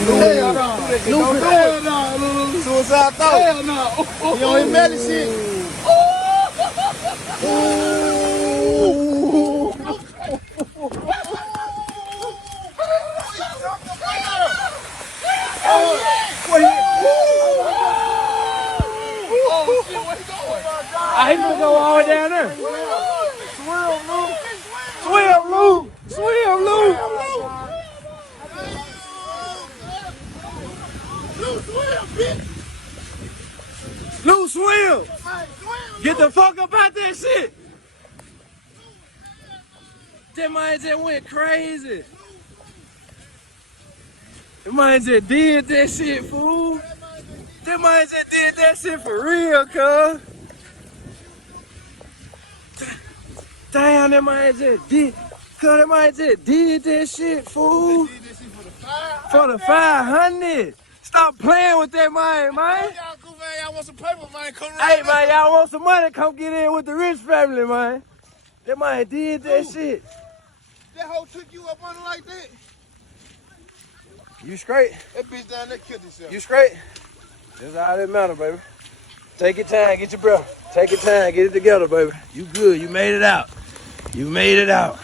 Hell no. Suicide thought. Hell no. You on his melon shit. I hate to go all the way down there. Swim, Lou. Lou, swim. Get the fuck up out that shit. That man just went crazy. That man just did that shit, fool. That man just did that shit for real, cuz. Damn, that man just did. Cuz that man just did that shit, fool. For the 500. Stop playing with that man. Y'all want some paper, man? Come right Hey, man, y'all want some money? Come get in with the rich family, man. That man did that shit. That hoe took you up on it like that? You straight? That bitch down there killed herself. You straight? That's all that matter, baby. Take your time, get your breath. Take your time, get it together, baby. You good, you made it out. You made it out.